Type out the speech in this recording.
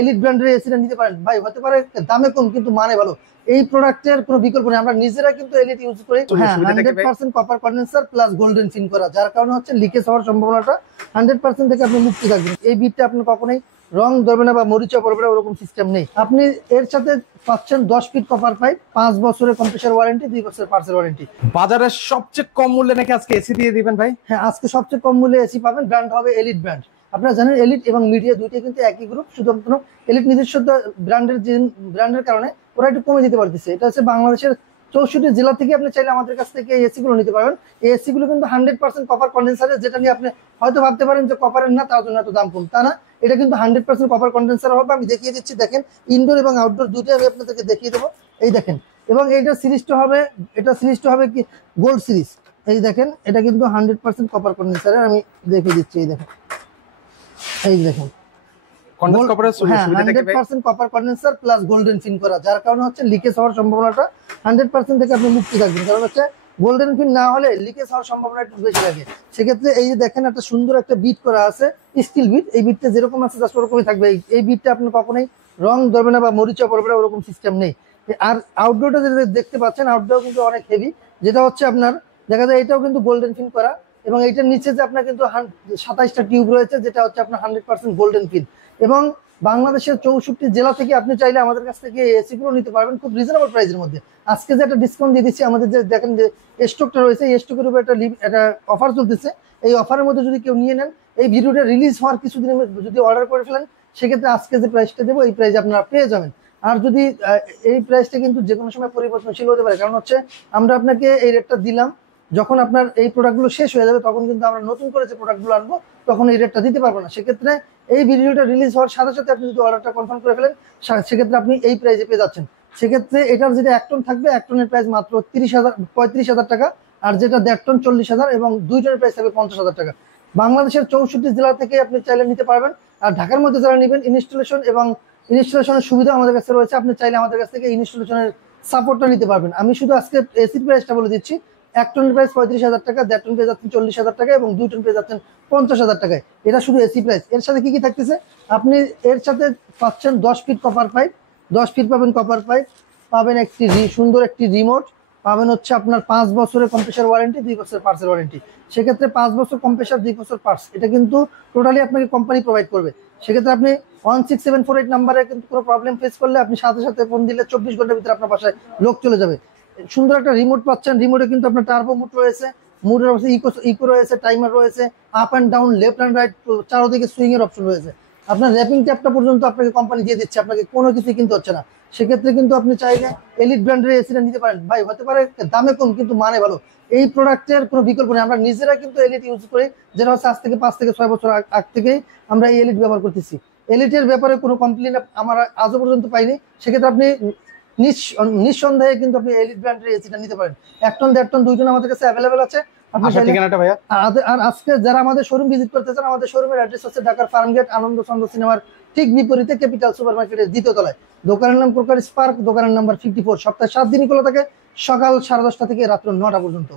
Elite ব্র্যান্ডের এসিটা নিতে পারেন। ভাই হতে পারে দামে কম কিন্তু মানে ভালো, এই প্রোডাক্টের কোনো বিকল্প নেই। আমরা নিজেরা কিন্তু এলিট ইউজ করি। হ্যাঁ, 100% কপার কন্ডেন্সার প্লাস গোল্ডেন ফিন করা, যার কারণে হচ্ছে লিকেজ হওয়ার সম্ভাবনাটা 100% থেকে আপনি মুক্তি থাকবেন। এই বিটটা আপনি কখনোই রং ধরবে না বা মরিচা পড়বে না, ওরকম সিস্টেম নেই। আপনি এর সাথে পাচ্ছেন 10 ফিট কপার পাইপ, 5 বছরের কম্প্রেসার ওয়ারেন্টি, 2 বছরের পার্সের ওয়ারেন্টি। বাজারের সবচেয়ে কম মূল্যে নাকি আজকে এসি দিয়ে দিবেন ভাই? হ্যাঁ, আজকে সবচেয়ে কম মূল্যে এসি পাবেন। ব্র্যান্ড হবে এলিট ব্র্যান্ড। আপনারা জানেন এলিট এবং মিডিয়া দুইটাই কিন্তু একই গ্রুপ, শুধুমাত্র এলিট নিজস্ব ব্র্যান্ডের কারণে ওরা একটু কমে দিতে পারতেছে। এটা হচ্ছে বাংলাদেশের 64 জেলা থেকে আপনি চাইলে আমাদের কাছ থেকে এই এসি গুলো নিতে পারবেন। এই এসি গুলো কিন্তু 100% কপার কন্ডেন্সারের, যেটা নিয়ে আপনি হয়তো ভাবতে পারেন যে কপারের না, তার জন্য এত দাম কম, তা না। এটা কিন্তু 100% কপার কন্ডেন্সার হবে। আমি দেখিয়ে দিচ্ছি, দেখেন ইনডোর এবং আউটডোর দুটোই আমি আপনাদেরকে দেখিয়ে দেবো। এই দেখেন, এবং এইটা সিরিজটা হবে কি গোল্ড সিরিজ। এই দেখেন, এটা কিন্তু 100% কপার কন্ডেন্সারের, আমি দেখিয়ে দিচ্ছি। এই দেখেন, এই দেখেন, কন্ডেন্স কপারের হ্যাঁ, সুবিধাটা কি ভাই? 100% কপার কন্ডেন্সার প্লাস গোল্ডেন ফিন করা, যার কারণে হচ্ছে লিকেজ হওয়ার সম্ভাবনাটা 100% থেকে আপনি মুক্তি থাকবেন। কারণ হচ্ছে গোল্ডেন ফিন না হলে লিকেজ হওয়ার সম্ভাবনা একটু বেশি থাকে। সেক্ষেত্রে এই যে দেখেন, একটা সুন্দর একটা বিট করা আছে, স্টিল বিট। এই বিটটা যেরকম আছে জাস্ট ওরকমই থাকবে। এই বিটটা আপনি কখনোই রং ধরবে না বা মরিচা পড়বে না, ওরকম সিস্টেম নেই। আর আউটডোরটা যেটা দেখতে পাচ্ছেন, আউটডোর কিন্তু অনেক হেভি, যেটা হচ্ছে আপনার দেখা যায় এটাও কিন্তু গোল্ডেন ফিন করা। এবং এইটার নিচে যে আপনার কিন্তু 27টা টিউব রয়েছে, যেটা হচ্ছে আপনার 100% গোল্ডেন ফিন। এবং বাংলাদেশের 64 জেলা থেকে আপনি চাইলে আমাদের কাছ থেকে এসি গুলো নিতে পারবেন খুব রিজনেবল প্রাইসের মধ্যে। আজকে যে একটা ডিসকাউন্ট দিয়ে দিচ্ছি, আমাদের যে দেখেন যে স্টকটা রয়েছে, এই স্টকের উপর একটা অফার চলতেছে। এই অফারের মধ্যে যদি কেউ নিয়ে নেন, এই ভিডিওটা রিলিজ হওয়ার কিছুদিনের মধ্যে যদি অর্ডার করে ফেলেন, সেক্ষেত্রে আজকে যে প্রাইসটা দেবো এই প্রাইস আপনারা পেয়ে যাবেন। আর যদি এই প্রাইসটা কিন্তু যে কোনো সময় পরিবর্তনশীল হতে পারে, কারণ হচ্ছে আমরা আপনাকে এই রেটটা দিলাম, যখন আপনার এই প্রোডাক্টগুলো শেষ হয়ে যাবে তখন কিন্তু আমরা নতুন করে যে প্রোডাক্টগুলো আনবো তখন এই রেটটা দিতে পারবো না। সেক্ষেত্রে এই ভিডিওটা রিলিজ হওয়ার সাথে সাথে আপনি যদি অর্ডারটা কনফার্ম করে ফেলেন, সেক্ষেত্রে আপনি এই প্রাইসে পেয়ে যাচ্ছেন। সেক্ষেত্রে এটার যেটা 1 টন থাকবে, 1 টনের প্রাইস মাত্র 35,000 টাকা। আর যেটা 1.5 টন 40,000 এবং 2 টনের প্রাইস থাকবে 50,000 টাকা। বাংলাদেশের 64 জেলা থেকে আপনি চাইলে নিতে পারবেন। আর ঢাকার মধ্যে যারা নেবেন, ইনস্টলেশনের সুবিধা আমাদের কাছে রয়েছে। আপনি চাইলে আমাদের কাছ থেকে ইনস্টলেশনের সাপোর্টটা নিতে পারবেন। আমি শুধু আজকে এসির প্রাইসটা বলে দিচ্ছি। 1 টনের প্রাইস 35,000 টাকা, 1.5 টন পেয়ে যাচ্ছেন 40,000 টাকা এবং 2 টন পেয়ে যাচ্ছেন 50,000 টাকায়। এটা শুধু এসি প্রাইস। এর সাথে কি কি থাকতেছে, আপনি এর সাথে পাচ্ছেন 10 ফিট কপার পাইপ, 10 ফিট পাবেন কপার পাইপ, পাবেন একটি সুন্দর একটি রিমোট, পাবেন হচ্ছে আপনার 5 বছরের কম্প্রেসার ওয়ারেন্টি, 2 বছরের পার্সের ওয়ারেন্টি। সেক্ষেত্রে 5 বছর কম্প্রেসার, 2 বছর পার্স, এটা কিন্তু টোটালি আপনাকে কোম্পানি প্রোভাইড করবে। সেক্ষেত্রে আপনি 16748 নাম্বারে কিন্তু কোনো প্রবলেম ফেস করলে আপনি সাথে সাথে ফোন দিলে 24 ঘন্টার ভিতরে আপনার বাসায় লোক চলে যাবে। সুন্দর একটা রিমোট পাচ্ছেন। রিমোটে কিন্তু আপনার টার্বো মুড রয়েছে, মুডের অবস্থা ইকো রয়েছে, টাইমার রয়েছে, up and down, left and right, চারদিকে সুইং এর অপশন রয়েছে। আপনার র্যাপিং ট্যাপটা পর্যন্ত আপনাকে কোম্পানি দিয়ে দিচ্ছে, আপনাকে কোনো কিছু কিনতে হচ্ছে না। সেক্ষেত্রে কিন্তু আপনি চাইলে এলিট ব্র্যান্ডের এসিটা নিতে পারেন। ভাই হতে পারে দামে কম কিন্তু মানে ভালো, এই প্রোডাক্টের কোনো বিকল্প নেই। আমরা নিজেরা কিন্তু এলিট ইউজ করি, যেটা হচ্ছে আজ থেকে 5 থেকে 6 বছর আগ থেকেই আমরা এই এলিট ব্যবহার করতেছি। এলিটের ব্যাপারে কোনো কমপ্লেন আমরা আজও পর্যন্ত পাইনি। সেক্ষেত্রে আপনি নিঃসন্দেহে কিন্তু আপনি এলিট ব্র্যান্ডের এসিটা নিতে পারেন। 1 টন 1.5 টন 2 টন আমাদের কাছে অ্যাভেলেবেল আছে। ঠিকানাটা ভাইয়া? আর আজকে যারা আমাদের শোরুম ভিজিট করতে চান, আমাদের শোরুমের অ্যাড্রেস হচ্ছে ঢাকার ফার্মগেট আনন্দ চন্দ্র সিনেমার ঠিক বিপরীতে ক্যাপিটাল সুপার মার্কেটের 2য় তলায়। দোকানের নাম প্রকার স্পার্ক, দোকানের নাম্বার 54। সপ্তাহে 7 দিনই খোলা থাকে, সকাল 10:30 থেকে রাত্র 9টা পর্যন্ত।